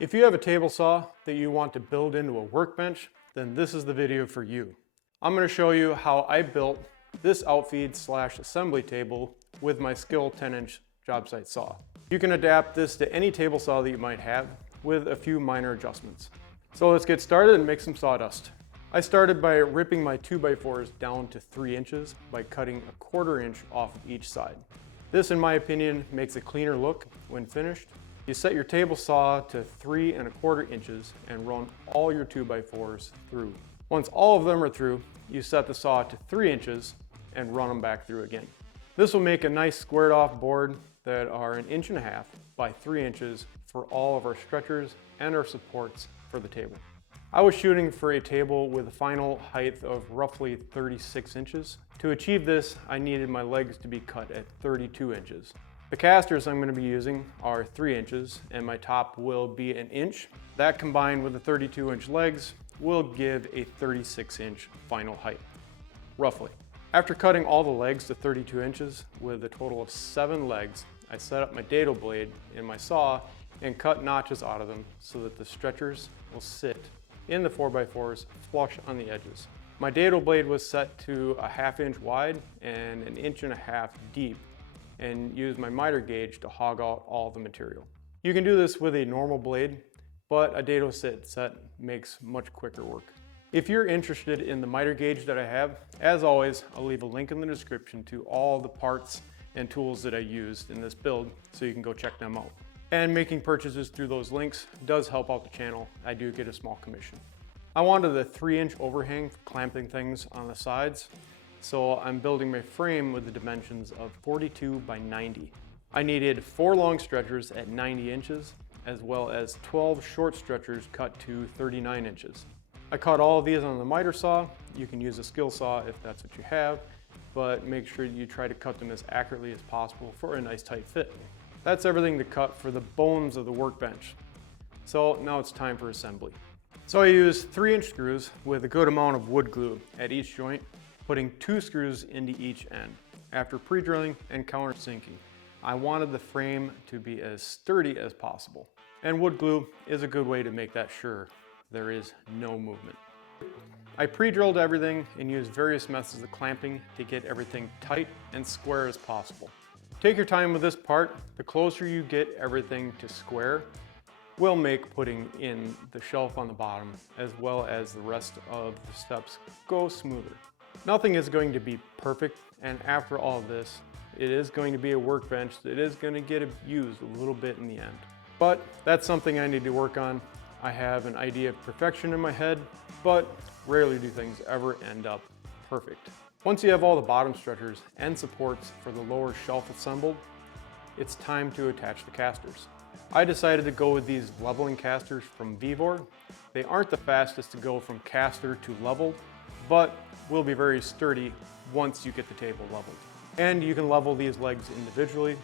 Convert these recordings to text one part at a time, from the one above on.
If you have a table saw that you want to build into a workbench, then this is the video for you. I'm going to show you how I built this outfeed / assembly table with my skil 10-inch job site saw. You can adapt this to any table saw that you might have with a few minor adjustments. So let's get started and make some sawdust. I started by ripping my 2x4s down to 3 inches by cutting a 1/4 inch off of each side. This, in my opinion, makes a cleaner look when finished. You set your table saw to 3 1/4 inches and run all your 2x4s through. Once all of them are through, you set the saw to 3 inches and run them back through again. This will make a nice squared off board that are 1.5 inches by 3 inches for all of our stretchers and our supports for the table. I was shooting for a table with a final height of roughly 36 inches. To achieve this, I needed my legs to be cut at 32 inches. The casters I'm going to be using are 3 inches and my top will be 1 inch. That combined with the 32-inch legs will give a 36-inch final height, roughly. After cutting all the legs to 32 inches with a total of 7 legs, I set up my dado blade in my saw and cut notches out of them so that the stretchers will sit in the 4x4s flush on the edges. My dado blade was set to a 1/2 inch wide and 1.5 inches deep and used my miter gauge to hog out all the material. You can do this with a normal blade, but a dado set makes much quicker work. If you're interested in the miter gauge that I have, as always, I'll leave a link in the description to all the parts and tools that I used in this build so you can go check them out. And making purchases through those links does help out the channel. I do get a small commission. I wanted a 3-inch overhang for clamping things on the sides, so I'm building my frame with the dimensions of 42 by 90. I needed 4 long stretchers at 90 inches, as well as 12 short stretchers cut to 39 inches. I cut all of these on the miter saw. You can use a skil saw if that's what you have, but make sure you try to cut them as accurately as possible for a nice tight fit. That's everything to cut for the bones of the workbench. So now it's time for assembly. So I used 3-inch screws with a good amount of wood glue at each joint, putting 2 screws into each end. After pre-drilling and countersinking, I wanted the frame to be as sturdy as possible. And wood glue is a good way to make that sure there is no movement. I pre-drilled everything and used various methods of clamping to get everything tight and square as possible. Take your time with this part. The closer you get everything to square will make putting in the shelf on the bottom as well as the rest of the steps go smoother. Nothing is going to be perfect, and after all this, it is going to be a workbench that is going to get abused a little bit in the end. But that's something I need to work on. I have an idea of perfection in my head, but rarely do things ever end up perfect. Once you have all the bottom stretchers and supports for the lower shelf assembled, it's time to attach the casters. I decided to go with these leveling casters from Vevor. They aren't the fastest to go from caster to leveled, but will be very sturdy once you get the table leveled. And you can level these legs individually.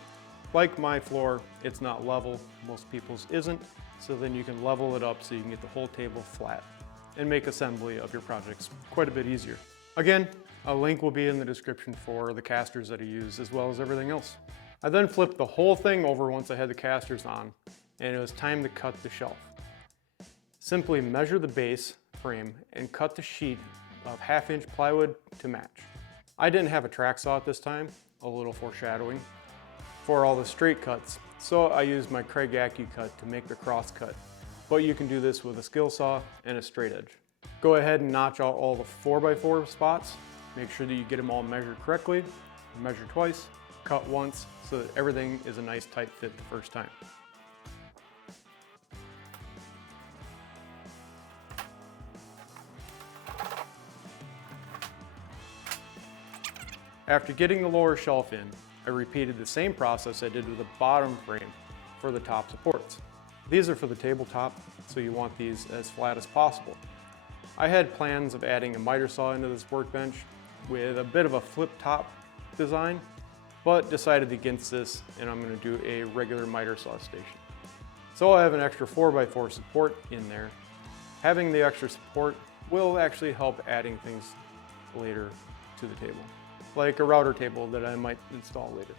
Like my floor, it's not level, most people's isn't, so then you can level it up so you can get the whole table flat and make assembly of your projects quite a bit easier. Again, a link will be in the description for the casters that I use as well as everything else. I then flipped the whole thing over once I had the casters on, and it was time to cut the shelf. Simply measure the base frame and cut the sheet of 1/2 inch plywood to match. I didn't have a track saw at this time, a little foreshadowing, for all the straight cuts, so I used my Craig AccuCut to make the cross cut, but you can do this with a skil saw and a straight edge. Go ahead and notch out all the 4x4 spots. Make sure that you get them all measured correctly, measure twice, cut once, so that everything is a nice tight fit the first time. After getting the lower shelf in, I repeated the same process I did with the bottom frame for the top supports. These are for the tabletop, so you want these as flat as possible. I had plans of adding a miter saw into this workbench with a bit of a flip top design, but decided against this, and I'm going to do a regular miter saw station. So I have an extra 4x4 support in there. Having the extra support will actually help adding things later to the table, like a router table that I might install later.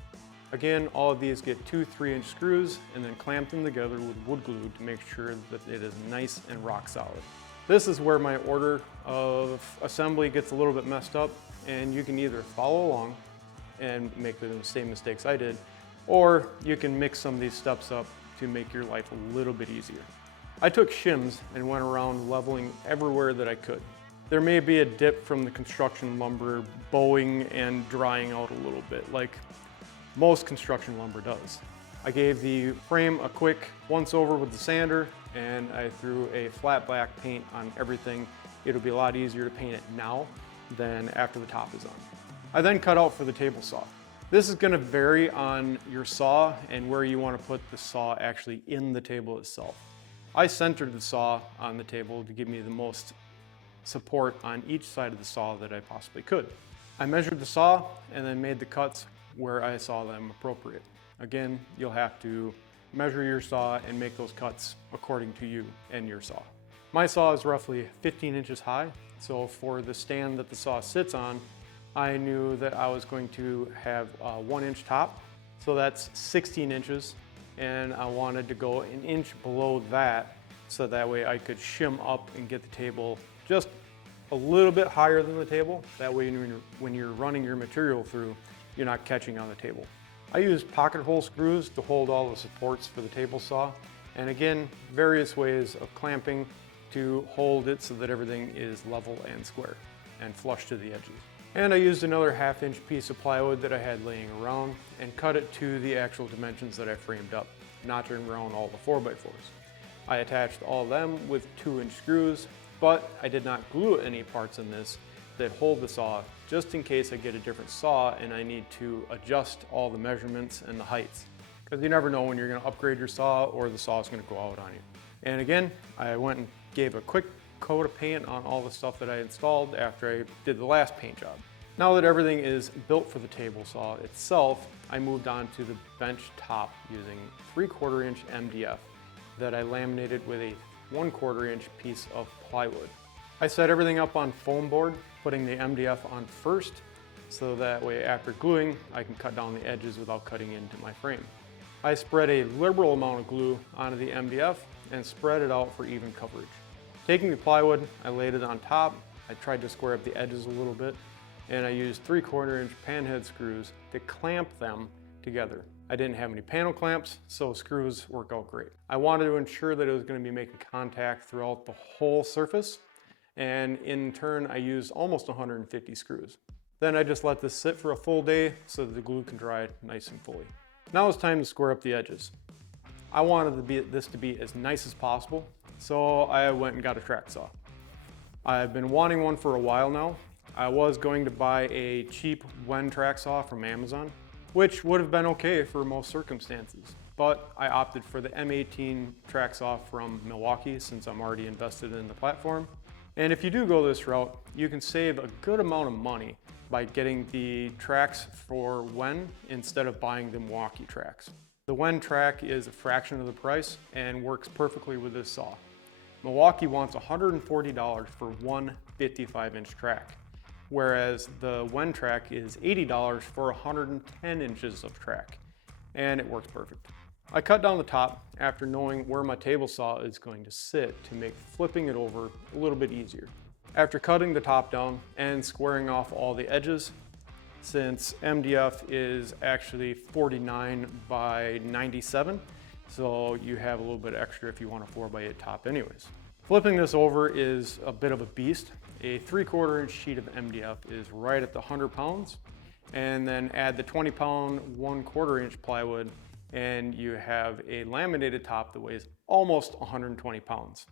Again, all of these get 2 3-inch screws and then clamp them together with wood glue to make sure that it is nice and rock solid. This is where my order of assembly gets a little bit messed up, and you can either follow along and make the same mistakes I did, or you can mix some of these steps up to make your life a little bit easier. I took shims and went around leveling everywhere that I could. There may be a dip from the construction lumber bowing and drying out a little bit, like most construction lumber does. I gave the frame a quick once over with the sander, and I threw a flat black paint on everything. It'll be a lot easier to paint it now than after the top is on. I then cut out for the table saw. This is going to vary on your saw and where you want to put the saw actually in the table itself. I centered the saw on the table to give me the most support on each side of the saw that I possibly could. I measured the saw and then made the cuts where I saw them appropriate. Again, you'll have to measure your saw and make those cuts according to you and your saw. My saw is roughly 15 inches high, so for the stand that the saw sits on, I knew that I was going to have a 1-inch top, so that's 16 inches, and I wanted to go an inch below that so that way I could shim up and get the table just a little bit higher than the table. That way when you're running your material through, you're not catching on the table. I used pocket hole screws to hold all the supports for the table saw, and again, various ways of clamping to hold it so that everything is level and square and flush to the edges. And I used another 1/2-inch piece of plywood that I had laying around and cut it to the actual dimensions that I framed up, notching around all the 4x4s. I attached all of them with 2-inch screws, but I did not glue any parts in this that hold the saw, just in case I get a different saw and I need to adjust all the measurements and the heights. Because you never know when you're going to upgrade your saw or the saw is going to go out on you. And again, I went and gave a quick coat of paint on all the stuff that I installed after I did the last paint job. Now that everything is built for the table saw itself, I moved on to the bench top using 3/4 inch MDF that I laminated with a 1/4 inch piece of plywood. I set everything up on foam board, putting the MDF on first, so that way after gluing, I can cut down the edges without cutting into my frame. I spread a liberal amount of glue onto the MDF and spread it out for even coverage. Taking the plywood, I laid it on top. I tried to square up the edges a little bit, and I used 3/4 inch panhead screws to clamp them together. I didn't have any panel clamps, so screws work out great. I wanted to ensure that it was going to be making contact throughout the whole surface, and in turn I used almost 150 screws. Then I just let this sit for a full day so that the glue can dry nice and fully. Now it's time to square up the edges. I wanted this to be as nice as possible, so I went and got a track saw. I've been wanting one for a while now. I was going to buy a cheap M18 Track Saw from Amazon, which would have been okay for most circumstances, but I opted for the M18 Track Saw from Milwaukee since I'm already invested in the platform. And if you do go this route, you can save a good amount of money by getting the tracks for Wen instead of buying the Milwaukee tracks. The Wen track is a fraction of the price and works perfectly with this saw. Milwaukee wants $140 for one 55-inch track, whereas the Wen track is $80 for 110 inches of track, and it works perfect. I cut down the top after knowing where my table saw is going to sit to make flipping it over a little bit easier. After cutting the top down and squaring off all the edges, since MDF is actually 49 by 97, so you have a little bit extra if you want a 4x8 top anyways. Flipping this over is a bit of a beast. A 3/4 inch sheet of MDF is right at the 100 pounds, and then add the 20 pound 1/4 inch plywood and you have a laminated top that weighs almost 120 pounds.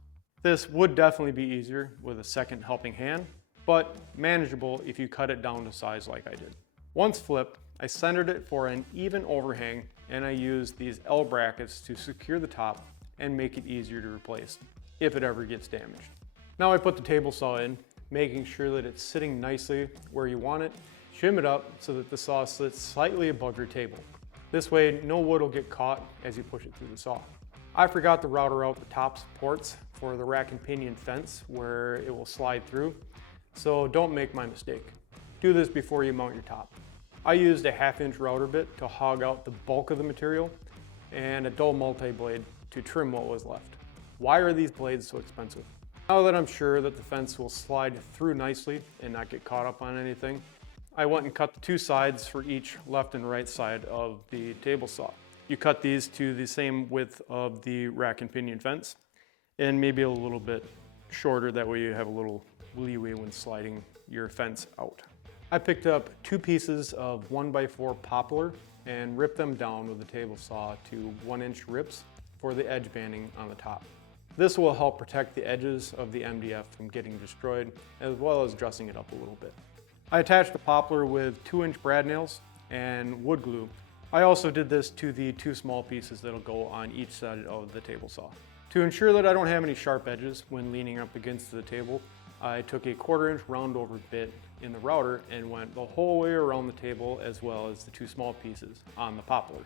This would definitely be easier with a second helping hand, but manageable if you cut it down to size like I did. Once flipped, I centered it for an even overhang, and I used these L brackets to secure the top and make it easier to replace if it ever gets damaged. Now I put the table saw in, making sure that it's sitting nicely where you want it. Shim it up so that the saw sits slightly above your table. This way, no wood will get caught as you push it through the saw. I forgot to router out the top supports for the rack and pinion fence where it will slide through, so don't make my mistake. Do this before you mount your top. I used a 1/2 inch router bit to hog out the bulk of the material and a dull multi-blade to trim what was left. Why are these blades so expensive? Now that I'm sure that the fence will slide through nicely and not get caught up on anything, I went and cut the 2 sides for each left and right side of the table saw. You cut these to the same width of the rack and pinion fence and maybe a little bit shorter, that way you have a little leeway when sliding your fence out. I picked up 2 pieces of 1x4 poplar and ripped them down with a table saw to 1-inch rips for the edge banding on the top. This will help protect the edges of the MDF from getting destroyed, as well as dressing it up a little bit. I attached the poplar with 2-inch brad nails and wood glue. I also did this to the 2 small pieces that'll go on each side of the table saw. To ensure that I don't have any sharp edges when leaning up against the table, I took a 1/4-inch round over bit in the router and went the whole way around the table, as well as the 2 small pieces on the poplar.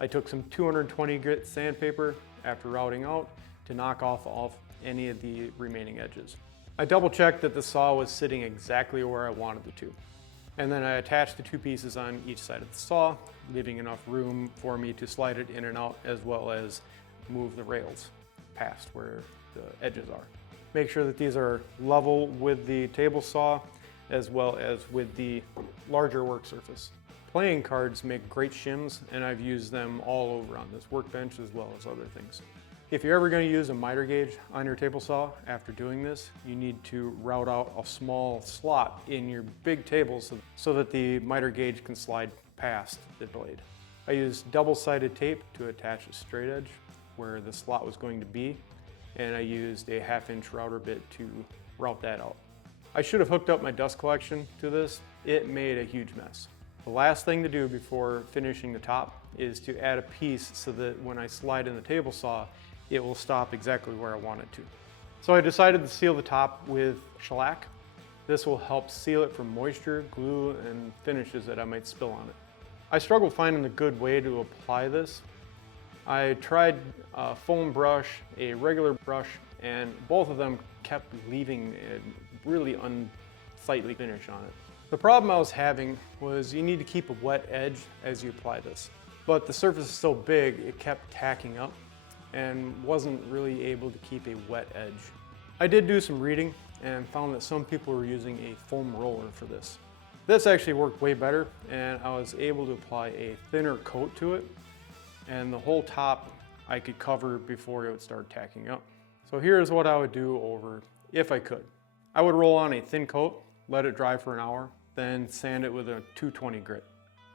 I took some 220 grit sandpaper after routing out to knock off any of the remaining edges. I double checked that the saw was sitting exactly where I wanted it to. And then I attached the 2 pieces on each side of the saw, leaving enough room for me to slide it in and out, as well as move the rails past where the edges are. Make sure that these are level with the table saw, as well as with the larger work surface. Playing cards make great shims, and I've used them all over on this workbench as well as other things. If you're ever going to use a miter gauge on your table saw after doing this, you need to route out a small slot in your big table so that the miter gauge can slide past the blade. I used double-sided tape to attach a straight edge where the slot was going to be, and I used a 1/2-inch router bit to route that out. I should have hooked up my dust collection to this. It made a huge mess. The last thing to do before finishing the top is to add a piece so that when I slide in the table saw, it will stop exactly where I want it to. So I decided to seal the top with shellac. This will help seal it from moisture, glue, and finishes that I might spill on it. I struggled finding a good way to apply this. I tried a foam brush, a regular brush, and both of them kept leaving a really unsightly finish on it. The problem I was having was you need to keep a wet edge as you apply this. But the surface is so big, it kept tacking up and wasn't really able to keep a wet edge. I did do some reading and found that some people were using a foam roller for this. This actually worked way better, and I was able to apply a thinner coat to it, and the whole top I could cover before it would start tacking up. So here's what I would do over if I could. I would roll on a thin coat, let it dry for an hour, then sand it with a 220 grit.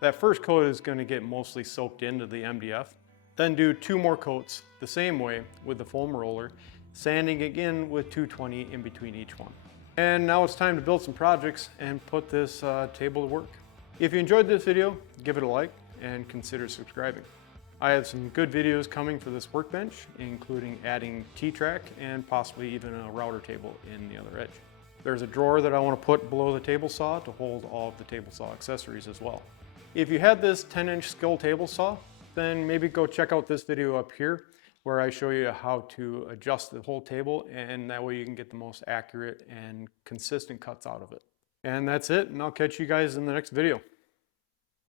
That first coat is going to get mostly soaked into the MDF. Then do 2 more coats the same way with the foam roller, sanding again with 220 in between each one. And now it's time to build some projects and put this table to work. If you enjoyed this video, give it a like and consider subscribing. I have some good videos coming for this workbench, including adding T-track and possibly even a router table in the other edge. There's a drawer that I want to put below the table saw to hold all of the table saw accessories as well. If you had this 10-inch skil table saw, then maybe go check out this video up here where I show you how to adjust the whole table, and that way you can get the most accurate and consistent cuts out of it. And that's it, and I'll catch you guys in the next video.